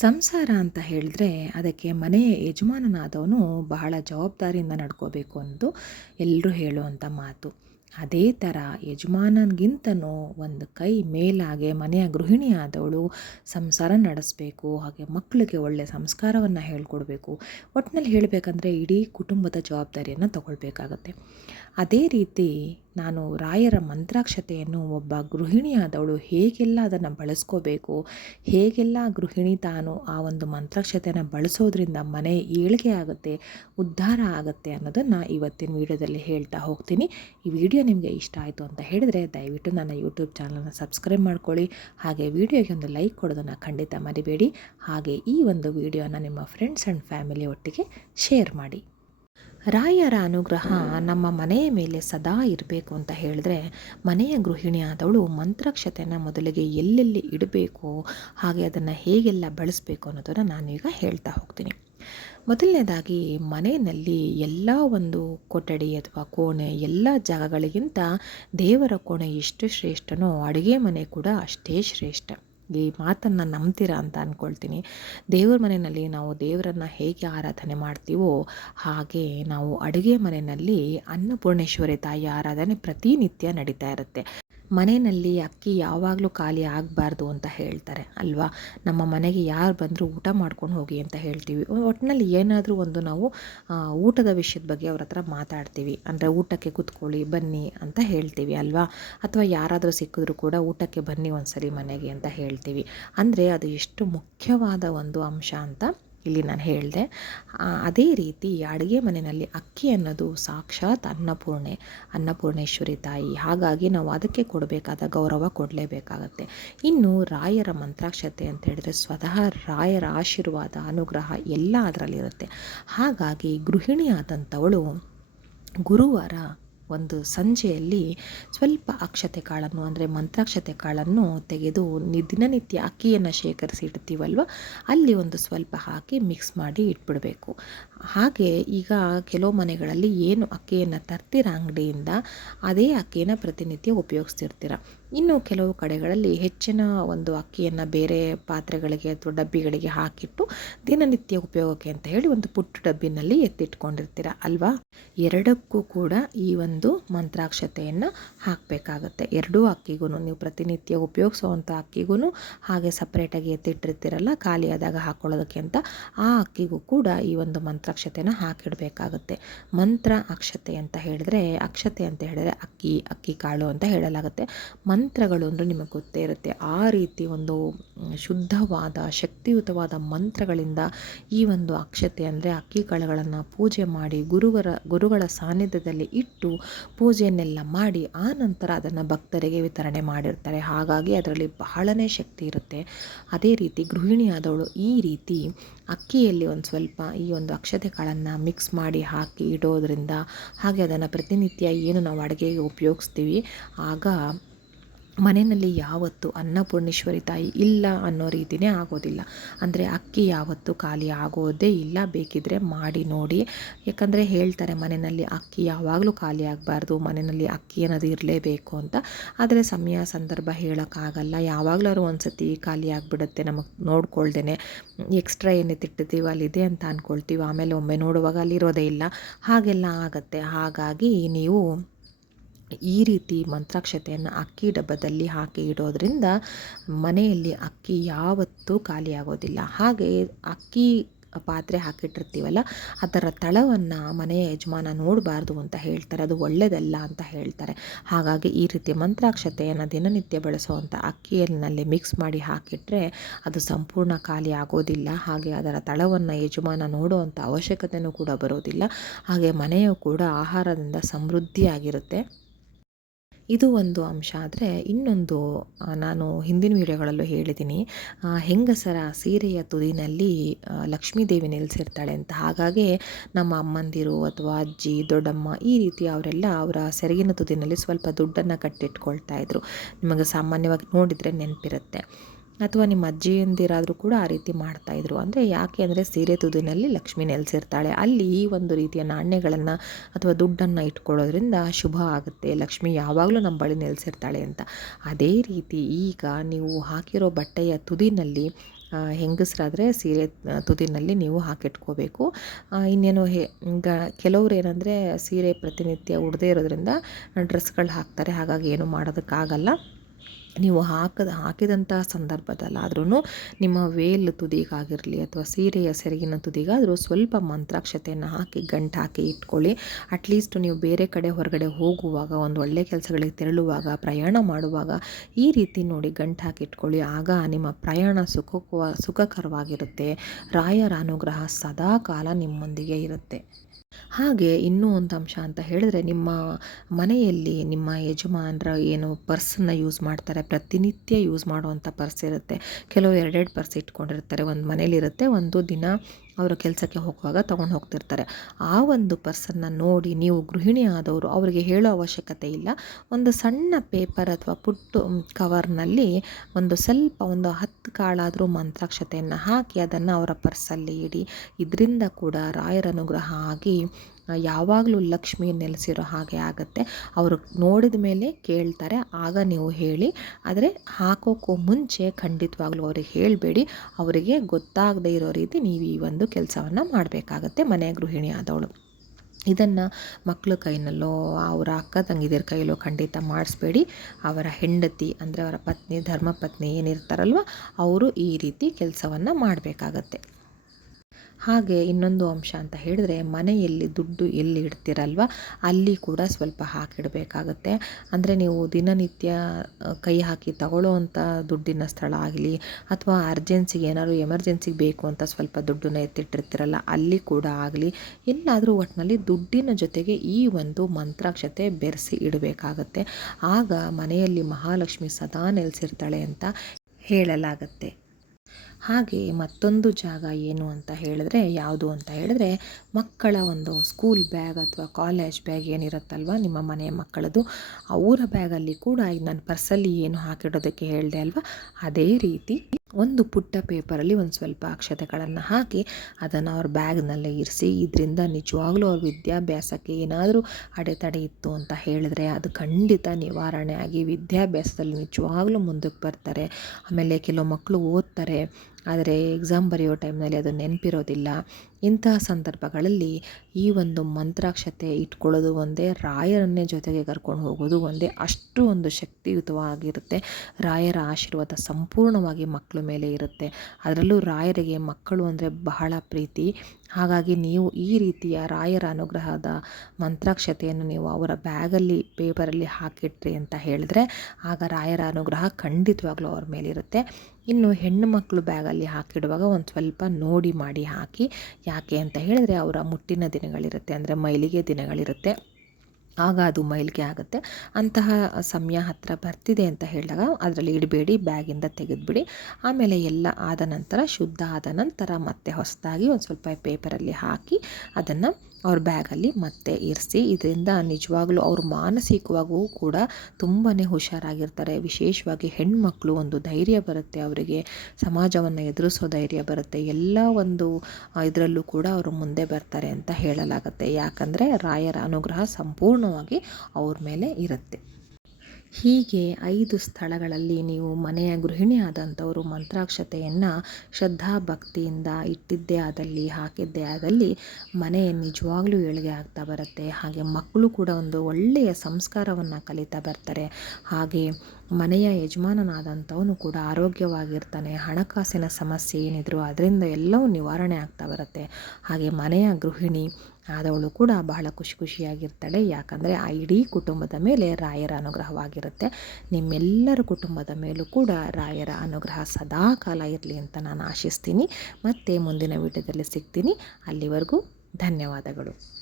ಸಂಸಾರ ಅಂತ ಹೇಳಿದ್ರೆ ಅದಕ್ಕೆ ಮನೆಯ ಯಜಮಾನನಾದವನು ಬಹಳ ಜವಾಬ್ದಾರಿಯಿಂದ ನಡ್ಕೋಬೇಕು ಅನ್ನೋದು ಎಲ್ಲರೂ ಹೇಳುವಂಥ ಮಾತು. ಅದೇ ಥರ ಯಜಮಾನನಿಗಿಂತನೂ ಒಂದು ಕೈ ಮೇಲಾಗೆ ಮನೆಯ ಗೃಹಿಣಿ ಆದವಳು ಸಂಸಾರ ನಡೆಸಬೇಕು, ಹಾಗೆ ಮಕ್ಕಳಿಗೆ ಒಳ್ಳೆಯ ಸಂಸ್ಕಾರವನ್ನು ಹೇಳ್ಕೊಡ್ಬೇಕು. ಒಟ್ಟಿನಲ್ಲಿ ಹೇಳಬೇಕಂದ್ರೆ ಇಡೀ ಕುಟುಂಬದ ಜವಾಬ್ದಾರಿಯನ್ನು ತಗೊಳ್ಬೇಕಾಗತ್ತೆ. ಅದೇ ರೀತಿ ನಾನು ರಾಯರ ಮಂತ್ರಾಕ್ಷತೆಯನ್ನು ಒಬ್ಬ ಗೃಹಿಣಿಯಾದವಳು ಹೇಗೆಲ್ಲ ಅದನ್ನು ಬಳಸ್ಕೋಬೇಕು, ಹೇಗೆಲ್ಲ ಗೃಹಿಣಿ ತಾನು ಆ ಒಂದು ಮಂತ್ರಾಕ್ಷತೆಯನ್ನು ಬಳಸೋದ್ರಿಂದ ಮನೆ ಏಳಿಗೆ ಆಗುತ್ತೆ, ಉದ್ಧಾರ ಆಗುತ್ತೆ ಅನ್ನೋದನ್ನು ಇವತ್ತಿನ ವಿಡಿಯೋದಲ್ಲಿ ಹೇಳ್ತಾ ಹೋಗ್ತೀನಿ. ಈ ವಿಡಿಯೋ ನಿಮಗೆ ಇಷ್ಟ ಆಯಿತು ಅಂತ ಹೇಳಿದರೆ ದಯವಿಟ್ಟು ನನ್ನ ಯೂಟ್ಯೂಬ್ ಚಾನಲನ್ನು ಸಬ್ಸ್ಕ್ರೈಬ್ ಮಾಡ್ಕೊಳ್ಳಿ, ಹಾಗೆ ವಿಡಿಯೋಗೆ ಒಂದು ಲೈಕ್ ಕೊಡೋದನ್ನು ಖಂಡಿತ ಮರಿಬೇಡಿ. ಹಾಗೆ ಈ ಒಂದು ವಿಡಿಯೋನ ನಿಮ್ಮ ಫ್ರೆಂಡ್ಸ್ ಆ್ಯಂಡ್ ಫ್ಯಾಮಿಲಿ ಒಟ್ಟಿಗೆ ಶೇರ್ ಮಾಡಿ. ರಾಯರ ಅನುಗ್ರಹ ನಮ್ಮ ಮನೆಯ ಮೇಲೆ ಸದಾ ಇರಬೇಕು ಅಂತ ಹೇಳಿದ್ರೆ ಮನೆಯ ಗೃಹಿಣಿ ಆದವಳು ಮಂತ್ರಾಕ್ಷತೆಯನ್ನು ಮೊದಲಿಗೆ ಎಲ್ಲೆಲ್ಲಿ ಇಡಬೇಕು, ಹಾಗೆ ಅದನ್ನು ಹೇಗೆಲ್ಲ ಬಳಸಬೇಕು ಅನ್ನೋದನ್ನು ನಾನೀಗ ಹೇಳ್ತಾ ಹೋಗ್ತೀನಿ. ಮೊದಲನೇದಾಗಿ ಮನೆಯಲ್ಲಿ ಎಲ್ಲ ಒಂದು ಕೊಠಡಿ ಅಥವಾ ಕೋಣೆ ಎಲ್ಲ ಜಾಗಗಳಿಗಿಂತ ದೇವರ ಕೋಣೆ ಎಷ್ಟು ಶ್ರೇಷ್ಠನೋ ಅಡುಗೆ ಮನೆ ಕೂಡ ಅಷ್ಟೇ ಶ್ರೇಷ್ಠ. ಈ ಮಾತನ್ನು ನಂಬ್ತೀರಾ ಅಂತ ಅಂದ್ಕೊಳ್ತೀನಿ ದೇವ್ರ ಮನೆಯಲ್ಲಿ ನಾವು ದೇವರನ್ನು ಹೇಗೆ ಆರಾಧನೆ ಮಾಡ್ತೀವೋ ಹಾಗೆ ನಾವು ಅಡುಗೆ ಮನೆಯಲ್ಲಿ ಅನ್ನಪೂರ್ಣೇಶ್ವರಿ ತಾಯಿ ಆರಾಧನೆ ಪ್ರತಿನಿತ್ಯ ನಡೀತಾ ಇರುತ್ತೆ. ಮನೆಯಲ್ಲಿ ಅಕ್ಕಿ ಯಾವಾಗಲೂ ಖಾಲಿ ಆಗಬಾರ್ದು ಅಂತ ಹೇಳ್ತಾರೆ, ಅಲ್ವಾ? ನಮ್ಮ ಮನೆಗೆ ಯಾರು ಬಂದರೂ ಊಟ ಮಾಡ್ಕೊಂಡು ಹೋಗಿ ಅಂತ ಹೇಳ್ತೀವಿ. ಒಟ್ಟಿನಲ್ಲಿ ಏನಾದರೂ ಒಂದು ನಾವು ಊಟದ ವಿಷಯದ ಬಗ್ಗೆ ಅವ್ರ ಹತ್ರ ಮಾತಾಡ್ತೀವಿ. ಅಂದರೆ ಊಟಕ್ಕೆ ಕೂತ್ಕೊಳ್ಳಿ, ಬನ್ನಿ ಅಂತ ಹೇಳ್ತೀವಿ, ಅಲ್ವಾ? ಅಥವಾ ಯಾರಾದರೂ ಸಿಕ್ಕಿದ್ರು ಕೂಡ ಊಟಕ್ಕೆ ಬನ್ನಿ ಒಂದ್ಸರಿ ಮನೆಗೆ ಅಂತ ಹೇಳ್ತೀವಿ. ಅಂದರೆ ಅದು ಎಷ್ಟು ಮುಖ್ಯವಾದ ಒಂದು ಅಂಶ ಅಂತ ಇಲ್ಲಿ ನಾನು ಹೇಳಿದೆ ಅದೇ ರೀತಿ ಅಡುಗೆ ಮನೆಯಲ್ಲಿ ಅಕ್ಕಿ ಅನ್ನೋದು ಸಾಕ್ಷಾತ್ ಅನ್ನಪೂರ್ಣೆ, ಅನ್ನಪೂರ್ಣೇಶ್ವರಿ ತಾಯಿ. ಹಾಗಾಗಿ ನಾವು ಅದಕ್ಕೆ ಕೊಡಬೇಕಾದ ಗೌರವ ಕೊಡಲೇಬೇಕಾಗತ್ತೆ. ಇನ್ನು ರಾಯರ ಮಂತ್ರಾಕ್ಷತೆ ಅಂತ ಹೇಳಿದ್ರೆ ಸ್ವತಃ ರಾಯರ ಆಶೀರ್ವಾದ, ಅನುಗ್ರಹ ಎಲ್ಲ ಅದರಲ್ಲಿರುತ್ತೆ. ಹಾಗಾಗಿ ಗೃಹಿಣಿ ಆದಂಥವಳು ಗುರುವಾರ ಒಂದು ಸಂಜೆಯಲ್ಲಿ ಸ್ವಲ್ಪ ಅಕ್ಷತೆ ಕಾಳನ್ನು, ಅಂದರೆ ಮಂತ್ರಾಕ್ಷತೆ ಕಾಳನ್ನು ತೆಗೆದು ದಿನನಿತ್ಯ ಅಕ್ಕಿಯನ್ನು ಶೇಖರಿಸಿ ಇಡ್ತೀವಲ್ವ? ಅಲ್ಲಿ ಒಂದು ಸ್ವಲ್ಪ ಹಾಕಿ ಮಿಕ್ಸ್ ಮಾಡಿ ಇಟ್ಬಿಡಬೇಕು. ಹಾಗೆ ಈಗ ಕೆಲವು ಮನೆಗಳಲ್ಲಿ ಏನು ಅಕ್ಕಿಯನ್ನು ತರ್ತೀರ ಅಂಗಡಿಯಿಂದ, ಅದೇ ಅಕ್ಕಿಯನ್ನು ಪ್ರತಿನಿತ್ಯ ಉಪಯೋಗಿಸ್ತಿರ್ತೀರ. ಇನ್ನು ಕೆಲವು ಕಡೆಗಳಲ್ಲಿ ಹೆಚ್ಚಿನ ಒಂದು ಅಕ್ಕಿಯನ್ನು ಬೇರೆ ಪಾತ್ರೆಗಳಿಗೆ ಅಥವಾ ಡಬ್ಬಿಗಳಿಗೆ ಹಾಕಿಟ್ಟು ದಿನನಿತ್ಯ ಉಪಯೋಗಕ್ಕೆ ಅಂತ ಹೇಳಿ ಒಂದು ಪುಟ್ಟ ಡಬ್ಬಿನಲ್ಲಿ ಎತ್ತಿಟ್ಕೊಂಡಿರ್ತೀರ ಅಲ್ವಾ? ಎರಡಕ್ಕೂ ಕೂಡ ಈ ಒಂದು ಮಂತ್ರಾಕ್ಷತೆಯನ್ನು ಹಾಕಬೇಕಾಗತ್ತೆ. ಎರಡೂ ಅಕ್ಕಿಗೂ ನೀವು ಪ್ರತಿನಿತ್ಯ ಉಪಯೋಗಿಸುವಂಥ ಅಕ್ಕಿಗೂ ಹಾಗೆ ಸಪ್ರೇಟಾಗಿ ಎತ್ತಿಟ್ಟಿರ್ತೀರಲ್ಲ ಖಾಲಿಯಾದಾಗ ಹಾಕ್ಕೊಳ್ಳೋದಕ್ಕೆ ಅಂತ ಆ ಅಕ್ಕಿಗೂ ಕೂಡ ಈ ಒಂದು ಮಂತ್ರಾಕ್ಷತೆಯನ್ನು ಹಾಕಿಡಬೇಕಾಗತ್ತೆ. ಮಂತ್ರ ಅಕ್ಷತೆ ಅಂತ ಹೇಳಿದ್ರೆ ಅಕ್ಷತೆ ಅಂತ ಹೇಳಿದ್ರೆ ಅಕ್ಕಿ ಅಕ್ಕಿ ಕಾಳು ಅಂತ ಹೇಳಲಾಗುತ್ತೆ. ಮಂತ್ರಗಳು ಅಂದರೆ ನಿಮಗೆ ಗೊತ್ತೇ ಇರುತ್ತೆ. ಆ ರೀತಿ ಒಂದು ಶುದ್ಧವಾದ, ಶಕ್ತಿಯುತವಾದ ಮಂತ್ರಗಳಿಂದ ಈ ಒಂದು ಅಕ್ಷತೆ ಅಂದರೆ ಅಕ್ಕಿ ಕಾಳುಗಳನ್ನು ಪೂಜೆ ಮಾಡಿ ಗುರುವರ, ಗುರುಗಳ ಸಾನ್ನಿಧ್ಯದಲ್ಲಿ ಇಟ್ಟು ಪೂಜೆಯನ್ನೆಲ್ಲ ಮಾಡಿ ಆ ನಂತರ ಅದನ್ನು ಭಕ್ತರಿಗೆ ವಿತರಣೆ ಮಾಡಿರ್ತಾರೆ. ಹಾಗಾಗಿ ಅದರಲ್ಲಿ ಬಹಳನೇ ಶಕ್ತಿ ಇರುತ್ತೆ. ಅದೇ ರೀತಿ ಗೃಹಿಣಿಯಾದವಳು ಈ ರೀತಿ ಅಕ್ಕಿಯಲ್ಲಿ ಒಂದು ಸ್ವಲ್ಪ ಈ ಒಂದು ಅಕ್ಷತೆ ಕಾಳನ್ನು ಮಿಕ್ಸ್ ಮಾಡಿ ಹಾಕಿ ಇಡೋದ್ರಿಂದ ಹಾಗೆ ಅದನ್ನು ಪ್ರತಿನಿತ್ಯ ಏನು ನಾವು ಅಡುಗೆಗೆ ಉಪಯೋಗಿಸ್ತೀವಿ, ಆಗ ಮನೆಯಲ್ಲಿ ಯಾವತ್ತು ಅನ್ನಪೂರ್ಣೇಶ್ವರಿ ತಾಯಿ ಇಲ್ಲ ಅನ್ನೋ ರೀತಿಯೇ ಆಗೋದಿಲ್ಲ. ಅಂದರೆ ಅಕ್ಕಿ ಯಾವತ್ತು ಖಾಲಿ ಆಗೋದೇ ಇಲ್ಲ. ಬೇಕಿದ್ದರೆ ಮಾಡಿ ನೋಡಿ. ಯಾಕಂದರೆ ಹೇಳ್ತಾರೆ ಮನೆಯಲ್ಲಿ ಅಕ್ಕಿ ಯಾವಾಗಲೂ ಖಾಲಿ ಆಗಬಾರ್ದು. ಮನೆಯಲ್ಲಿ ಅಕ್ಕಿ ಅನ್ನೋದು ಇರಲೇಬೇಕು ಅಂತ. ಆದರೆ ಸಮಯ, ಸಂದರ್ಭ ಹೇಳೋಕ್ಕಾಗಲ್ಲ. ಯಾವಾಗಲಾದ್ರು ಒಂದು ಸತಿ ಖಾಲಿ ಆಗಿಬಿಡುತ್ತೆ. ನಮಗೆ ನೋಡ್ಕೊಳ್ದೇನೆ ಎಕ್ಸ್ಟ್ರಾ ಏನಿತ್ತಿಟ್ಟಿರ್ತೀವಿ ಅಲ್ಲಿದೆ ಅಂತ ಅಂದ್ಕೊಳ್ತೀವಿ ಆಮೇಲೆ ಒಮ್ಮೆ ನೋಡುವಾಗ ಅಲ್ಲಿರೋದೇ ಇಲ್ಲ. ಹಾಗೆಲ್ಲ ಆಗುತ್ತೆ. ಹಾಗಾಗಿ ನೀವು ಈ ರೀತಿ ಮಂತ್ರಾಕ್ಷತೆಯನ್ನು ಅಕ್ಕಿ ಡಬ್ಬದಲ್ಲಿ ಹಾಕಿ ಇಡೋದ್ರಿಂದ ಮನೆಯಲ್ಲಿ ಅಕ್ಕಿ ಯಾವತ್ತೂ ಖಾಲಿಯಾಗೋದಿಲ್ಲ. ಹಾಗೆ ಅಕ್ಕಿ ಪಾತ್ರೆ ಹಾಕಿಟ್ಟಿರ್ತೀವಲ್ಲ, ಅದರ ತಳವನ್ನು ಮನೆಯ ಯಜಮಾನ ನೋಡಬಾರ್ದು ಅಂತ ಹೇಳ್ತಾರೆ, ಅದು ಒಳ್ಳೆಯದಲ್ಲ ಅಂತ ಹೇಳ್ತಾರೆ. ಹಾಗಾಗಿ ಈ ರೀತಿ ಮಂತ್ರಾಕ್ಷತೆಯನ್ನು ದಿನನಿತ್ಯ ಬಳಸುವಂಥ ಅಕ್ಕಿಯಲ್ಲಿ ಮಿಕ್ಸ್ ಮಾಡಿ ಹಾಕಿಟ್ರೆ ಅದು ಸಂಪೂರ್ಣ ಖಾಲಿ ಆಗೋದಿಲ್ಲ ಹಾಗೆ ಅದರ ತಳವನ್ನು ಯಜಮಾನ ನೋಡುವಂಥ ಅವಶ್ಯಕತೆಯೂ ಕೂಡ ಬರೋದಿಲ್ಲ. ಹಾಗೆ ಮನೆಯು ಕೂಡ ಆಹಾರದಿಂದ ಸಮೃದ್ಧಿಯಾಗಿರುತ್ತೆ. ಇದು ಒಂದು ಅಂಶ. ಆದರೆ ಇನ್ನೊಂದು ನಾನು ಹಿಂದಿನ ವೀಡಿಯೋಗಳಲ್ಲೂ ಹೇಳಿದ್ದೀನಿ. ಹೆಂಗಸರ ಸೀರೆಯ ತುದಿನಲ್ಲಿ ಲಕ್ಷ್ಮೀದೇವಿ ನೆಲೆಸಿರ್ತಾಳೆ ಅಂತ. ಹಾಗಾಗಿ ನಮ್ಮ ಅಮ್ಮಂದಿರು ಅಥವಾ ಅಜ್ಜಿ, ದೊಡ್ಡಮ್ಮ ಈ ರೀತಿ ಅವರೆಲ್ಲ ಅವರ ಸೆರಗಿನ ತುದಿನಲ್ಲಿ ಸ್ವಲ್ಪ ದುಡ್ಡನ್ನು ಕಟ್ಟಿಟ್ಕೊಳ್ತಾ ಇದ್ರು. ನಿಮಗೆ ಸಾಮಾನ್ಯವಾಗಿ ನೋಡಿದರೆ ನೆನಪಿರುತ್ತೆ. ಅಥವಾ ನಿಮ್ಮ ಅಜ್ಜಿಯಂದಿರಾದರೂ ಕೂಡ ಆ ರೀತಿ ಮಾಡ್ತಾಯಿದ್ರು ಅಂದರೆ ಯಾಕೆ ಅಂದರೆ ಸೀರೆ ತುದಿನಲ್ಲಿ ಲಕ್ಷ್ಮಿ ನೆಲೆಸಿರ್ತಾಳೆ ಅಲ್ಲಿ ಈ ಒಂದು ರೀತಿಯ ನಾಣ್ಯಗಳನ್ನು ಅಥವಾ ದುಡ್ಡನ್ನು ಇಟ್ಕೊಳ್ಳೋದ್ರಿಂದ ಶುಭ ಆಗುತ್ತೆ. ಲಕ್ಷ್ಮಿ ಯಾವಾಗಲೂ ನಮ್ಮ ಬಳಿ ನೆಲೆಸಿರ್ತಾಳೆ ಅಂತ. ಅದೇ ರೀತಿ ಈಗ ನೀವು ಹಾಕಿರೋ ಬಟ್ಟೆಯ ತುದಿನಲ್ಲಿ ಹೆಂಗಸರಾದರೆ ಸೀರೆ ತುದಿನಲ್ಲಿ ನೀವು ಹಾಕಿಟ್ಕೋಬೇಕು. ಇನ್ನೇನು ಹೇ, ಈಗ ಕೆಲವ್ರು ಏನಂದರೆ ಸೀರೆ ಪ್ರತಿನಿತ್ಯ ಉಡದೇ ಇರೋದ್ರಿಂದ ಡ್ರೆಸ್ಗಳು ಹಾಕ್ತಾರೆ. ಹಾಗಾಗಿ ಏನು ಮಾಡೋದಕ್ಕಾಗಲ್ಲ. ನೀವು ಹಾಕದ, ಹಾಕಿದಂಥ ಸಂದರ್ಭದಲ್ಲಾದ್ರೂ ನಿಮ್ಮ ವೇಲ್ ತುದಿಗಾಗಿರಲಿ ಅಥವಾ ಸೀರೆಯ ಸೆರಗಿನ ತುದಿಗಾದರೂ ಸ್ವಲ್ಪ ಮಂತ್ರಾಕ್ಷತೆಯನ್ನು ಹಾಕಿ, ಗಂಟು ಹಾಕಿ ಇಟ್ಕೊಳ್ಳಿ. ಅಟ್ಲೀಸ್ಟ್ ನೀವು ಬೇರೆ ಕಡೆ ಹೊರಗಡೆ ಹೋಗುವಾಗ, ಒಂದು ಒಳ್ಳೆ ಕೆಲಸಗಳಿಗೆ ತೆರಳುವಾಗ, ಪ್ರಯಾಣ ಮಾಡುವಾಗ ಈ ರೀತಿ ನೋಡಿ ಗಂಟು ಹಾಕಿ ಇಟ್ಕೊಳ್ಳಿ. ಆಗ ನಿಮ್ಮ ಪ್ರಯಾಣ ಸುಖಕವ, ಸುಖಕರವಾಗಿರುತ್ತೆ. ರಾಯರ ಅನುಗ್ರಹ ಸದಾ ಕಾಲ ನಿಮ್ಮೊಂದಿಗೆ ಇರುತ್ತೆ. ಹಾಗೆ ಇನ್ನೂ ಒಂದು ಅಂಶ ಅಂತ ಹೇಳಿದ್ರೆ ನಿಮ್ಮ ಮನೆಯಲ್ಲಿ ನಿಮ್ಮ ಯಜಮಾನರ ಏನು ಪರ್ಸನ್ನ ಯೂಸ್ ಮಾಡ್ತಾರೆ ಪ್ರತಿನಿತ್ಯ ಯೂಸ್ ಮಾಡುವಂಥ ಪರ್ಸ್ ಇರುತ್ತೆ. ಕೆಲವು ಎರಡೆರಡು ಪರ್ಸ್ ಇಟ್ಕೊಂಡಿರ್ತಾರೆ. ಒಂದು ಮನೇಲಿರುತ್ತೆ ಒಂದು ದಿನ ಅವರು ಕೆಲಸಕ್ಕೆ ಹೋಗುವಾಗ ತೊಗೊಂಡು ಹೋಗ್ತಿರ್ತಾರೆ. ಆ ಒಂದು ಪರ್ಸನ್ನ ನೋಡಿ ನೀವು ಗೃಹಿಣಿ ಆದವರು ಅವರಿಗೆ ಹೇಳೋ ಅವಶ್ಯಕತೆ ಇಲ್ಲ. ಒಂದು ಸಣ್ಣ ಪೇಪರ್ ಅಥವಾ ಪುಟ್ಟು ಕವರ್ನಲ್ಲಿ ಒಂದು ಸ್ವಲ್ಪ ಒಂದು ಹತ್ತು ಕಾಳಾದರೂ ಮಂತ್ರಾಕ್ಷತೆಯನ್ನು ಹಾಕಿ ಅದನ್ನು ಅವರ ಪರ್ಸಲ್ಲಿ ಇಡಿ. ಇದರಿಂದ ಕೂಡ ರಾಯರ ಅನುಗ್ರಹ ಆಗಿ ಯಾವಾಗಲೂ ಲಕ್ಷ್ಮಿ ನೆಲೆಸಿರೋ ಹಾಗೆ ಆಗುತ್ತೆ. ಅವರು ನೋಡಿದ ಮೇಲೆ ಕೇಳ್ತಾರೆ, ಆಗ ನೀವು ಹೇಳಿ. ಆದರೆ ಹಾಕೋಕ್ಕೂ ಮುಂಚೆ ಖಂಡಿತವಾಗ್ಲೂ ಅವ್ರಿಗೆ ಹೇಳಬೇಡಿ. ಅವರಿಗೆ ಗೊತ್ತಾಗದೇ ಇರೋ ರೀತಿ ನೀವು ಈ ಒಂದು ಕೆಲಸವನ್ನು ಮಾಡಬೇಕಾಗತ್ತೆ ಮನೆ ಗೃಹಿಣಿ ಆದವಳು. ಇದನ್ನು ಮಕ್ಕಳ ಕೈನಲ್ಲೋ, ಅವರ ಅಕ್ಕ ತಂಗಿದಿರ ಕೈಯಲ್ಲೋ ಖಂಡಿತ ಮಾಡಿಸ್ಬೇಡಿ. ಅವರ ಹೆಂಡತಿ ಅಂದರೆ ಅವರ ಪತ್ನಿ, ಧರ್ಮಪತ್ನಿ ಏನಿರ್ತಾರಲ್ವ, ಅವರು ಈ ರೀತಿ ಕೆಲಸವನ್ನು ಮಾಡಬೇಕಾಗತ್ತೆ. ಹಾಗೆ ಇನ್ನೊಂದು ಅಂಶ ಅಂತ ಹೇಳಿದ್ರೆ ಮನೆಯಲ್ಲಿ ದುಡ್ಡು ಎಲ್ಲಿ ಇಡ್ತೀರಲ್ವ? ಅಲ್ಲಿ ಕೂಡ ಸ್ವಲ್ಪ ಹಾಕಿಡಬೇಕಾಗತ್ತೆ. ಅಂದರೆ ನೀವು ದಿನನಿತ್ಯ ಕೈ ಹಾಕಿ ತಗೊಳ್ಳೋ ಅಂಥ ದುಡ್ಡಿನ ಸ್ಥಳ ಆಗಲಿ, ಅಥವಾ ಅರ್ಜೆನ್ಸಿಗೆ ಏನಾದ್ರು ಎಮರ್ಜೆನ್ಸಿಗೆ ಬೇಕು ಅಂತ ಸ್ವಲ್ಪ ದುಡ್ಡನ್ನ ಎತ್ತಿಟ್ಟಿರ್ತೀರಲ್ಲ, ಅಲ್ಲಿ ಕೂಡ ಆಗಲಿ. ಎಲ್ಲಾದರೂ ಒಟ್ಟಿನಲ್ಲಿ ದುಡ್ಡಿನ ಜೊತೆಗೆ ಈ ಒಂದು ಮಂತ್ರಾಕ್ಷತೆ ಬೆರೆಸಿ ಇಡಬೇಕಾಗತ್ತೆ. ಆಗ ಮನೆಯಲ್ಲಿ ಮಹಾಲಕ್ಷ್ಮಿ ಸದಾ ನೆಲೆಸಿರ್ತಾಳೆ ಅಂತ ಹೇಳಲಾಗತ್ತೆ. ಹಾಗೆ ಮತ್ತೊಂದು ಜಾಗ ಏನು ಅಂತ ಹೇಳಿದ್ರೆ, ಯಾವುದು ಅಂತ ಹೇಳಿದ್ರೆ, ಮಕ್ಕಳ ಒಂದು ಸ್ಕೂಲ್ ಬ್ಯಾಗ್ ಅಥವಾ ಕಾಲೇಜ್ ಬ್ಯಾಗ್ ಏನಿರುತ್ತಲ್ವ, ನಿಮ್ಮ ಮನೆಯ ಮಕ್ಕಳದು, ಅವರ ಬ್ಯಾಗಲ್ಲಿ ಕೂಡ ಈಗ ನನ್ನ ಪರ್ಸಲ್ಲಿ ಏನು ಹಾಕಿಡೋದಕ್ಕೆ ಹೇಳಿದೆ ಅಲ್ವಾ? ಅದೇ ರೀತಿ ಒಂದು ಪುಟ್ಟ ಪೇಪರಲ್ಲಿ ಒಂದು ಸ್ವಲ್ಪ ಅಕ್ಷತೆಗಳನ್ನು ಹಾಕಿ ಅದನ್ನು ಅವ್ರ ಬ್ಯಾಗ್ನಲ್ಲೇ ಇರಿಸಿ, ಇದರಿಂದ ನಿಜವಾಗ್ಲೂ ಅವ್ರ ವಿದ್ಯಾಭ್ಯಾಸಕ್ಕೆ ಏನಾದರೂ ಅಡೆತಡೆ ಇತ್ತು ಅಂತ ಹೇಳಿದ್ರೆ ಅದು ಖಂಡಿತ ನಿವಾರಣೆ ಆಗಿ ವಿದ್ಯಾಭ್ಯಾಸದಲ್ಲಿ ನಿಜವಾಗ್ಲೂ ಮುಂದಕ್ಕೆ ಬರ್ತಾರೆ. ಆಮೇಲೆ ಕೆಲವು ಮಕ್ಕಳು ಓದ್ತಾರೆ ಆದರೆ ಎಕ್ಸಾಮ್ ಬರೆಯೋ ಟೈಮ್ನಲ್ಲಿ ಅದು ನೆನಪಿರೋದಿಲ್ಲ. ಇಂತಹ ಸಂದರ್ಭಗಳಲ್ಲಿ ಈ ಒಂದು ಮಂತ್ರಾಕ್ಷತೆ ಇಟ್ಕೊಳ್ಳೋದು ಒಂದೇ, ರಾಯರನ್ನೇ ಜೊತೆಗೆ ಕರ್ಕೊಂಡು ಹೋಗೋದು ಒಂದೇ ಅಷ್ಟು ಒಂದು ಶಕ್ತಿಯುತವಾಗಿರುತ್ತೆ. ರಾಯರ ಆಶೀರ್ವಾದ ಸಂಪೂರ್ಣವಾಗಿ ಮಕ್ಕಳ ಮೇಲೆ ಇರುತ್ತೆ. ಅದರಲ್ಲೂ ರಾಯರಿಗೆ ಮಕ್ಕಳು ಅಂದರೆ ಬಹಳ ಪ್ರೀತಿ. ಹಾಗಾಗಿ ನೀವು ಈ ರೀತಿಯ ರಾಯರ ಅನುಗ್ರಹದ ಮಂತ್ರಾಕ್ಷತೆಯನ್ನು ನೀವು ಅವರ ಬ್ಯಾಗಲ್ಲಿ ಪೇಪರಲ್ಲಿ ಹಾಕಿಟ್ರಿ ಅಂತ ಹೇಳಿದ್ರೆ, ಆಗ ರಾಯರ ಅನುಗ್ರಹ ಖಂಡಿತವಾಗ್ಲೂ ಅವ್ರ ಮೇಲಿರುತ್ತೆ. ಇನ್ನು ಹೆಣ್ಣು ಮಕ್ಕಳು ಬ್ಯಾಗಲ್ಲಿ ಹಾಕಿಡುವಾಗ ಒಂದು ಸ್ವಲ್ಪ ನೋಡಿ ಮಾಡಿ ಹಾಕಿ. ಯಾಕೆ ಅಂತ ಹೇಳಿದ್ರೆ ಅವರ ಮುಟ್ಟಿನ ದಿನಗಳಿರುತ್ತೆ, ಅಂದರೆ ಮೈಲಿಗೆ ದಿನಗಳಿರುತ್ತೆ. ಆಗ ಅದು ಮೈಲಿಗೆ ಆಗುತ್ತೆ. ಅಂತಹ ಸಮಯ ಹತ್ತಿರ ಬರ್ತಿದೆ ಅಂತ ಹೇಳಿದಾಗ ಅದರಲ್ಲಿ ಇಡಬೇಡಿ, ಬ್ಯಾಗಿಂದ ತೆಗೆದುಬಿಡಿ. ಆಮೇಲೆ ಎಲ್ಲ ಆದ ನಂತರ, ಶುದ್ಧ ಆದ ನಂತರ ಮತ್ತೆ ಹೊಸದಾಗಿ ಒಂದು ಸ್ವಲ್ಪ ಪೇಪರಲ್ಲಿ ಹಾಕಿ ಅದನ್ನು ಅವ್ರ ಬ್ಯಾಗಲ್ಲಿ ಮತ್ತೆ ಇರಿಸಿ, ಇದರಿಂದ ನಿಜವಾಗ್ಲೂ ಅವರು ಮಾನಸಿಕವಾಗೂ ಕೂಡ ತುಂಬಾ ಹುಷಾರಾಗಿರ್ತಾರೆ. ವಿಶೇಷವಾಗಿ ಹೆಣ್ಮಕ್ಳು, ಒಂದು ಧೈರ್ಯ ಬರುತ್ತೆ ಅವರಿಗೆ. ಸಮಾಜವನ್ನು ಎದುರಿಸೋ ಧೈರ್ಯ ಬರುತ್ತೆ. ಎಲ್ಲ ಒಂದು ಇದರಲ್ಲೂ ಕೂಡ ಅವರು ಮುಂದೆ ಬರ್ತಾರೆ ಅಂತ ಹೇಳಲಾಗುತ್ತೆ. ಯಾಕಂದರೆ ರಾಯರ ಅನುಗ್ರಹ ಸಂಪೂರ್ಣವಾಗಿ ಅವ್ರ ಮೇಲೆ ಇರುತ್ತೆ. ಹೀಗೆ ಐದು ಸ್ಥಳಗಳಲ್ಲಿ ನೀವು ಮನೆಯ ಗೃಹಿಣಿ ಆದಂಥವರು ಮಂತ್ರಾಕ್ಷತೆಯನ್ನು ಶ್ರದ್ಧಾ ಭಕ್ತಿಯಿಂದ ಇಟ್ಟಿದ್ದೇ ಆದಲ್ಲಿ, ಹಾಕಿದ್ದೇ ಆದಲ್ಲಿ ಮನೆ ನಿಜವಾಗ್ಲೂ ಏಳಿಗೆ ಆಗ್ತಾ ಬರುತ್ತೆ. ಹಾಗೆ ಮಕ್ಕಳು ಕೂಡ ಒಂದು ಒಳ್ಳೆಯ ಸಂಸ್ಕಾರವನ್ನು ಕಲಿತಾ ಬರ್ತಾರೆ. ಹಾಗೆ ಮನೆಯ ಯಜಮಾನನಾದಂಥವನು ಕೂಡ ಆರೋಗ್ಯವಾಗಿರ್ತಾನೆ, ಹಣಕಾಸಿನ ಸಮಸ್ಯೆ ಏನಿದ್ರು ಅದರಿಂದ ಎಲ್ಲವೂ ನಿವಾರಣೆ ಆಗ್ತಾ ಬರುತ್ತೆ. ಹಾಗೆ ಮನೆಯ ಗೃಹಿಣಿ ಆದವಳು ಕೂಡ ಬಹಳ ಖುಷಿ ಖುಷಿಯಾಗಿರ್ತಾಳೆ. ಯಾಕಂದರೆ ಆ ಇಡೀ ಕುಟುಂಬದ ಮೇಲೆ ರಾಯರ ಅನುಗ್ರಹವಾಗಿರುತ್ತೆ. ನಿಮ್ಮೆಲ್ಲರ ಕುಟುಂಬದ ಮೇಲೂ ಕೂಡ ರಾಯರ ಅನುಗ್ರಹ ಸದಾ ಕಾಲ ಇರಲಿ ಅಂತ ನಾನು ಆಶಿಸ್ತೀನಿ. ಮತ್ತೆ ಮುಂದಿನ ವಿಡಿಯೋದಲ್ಲಿ ಸಿಗ್ತೀನಿ. ಅಲ್ಲಿವರೆಗೂ ಧನ್ಯವಾದಗಳು.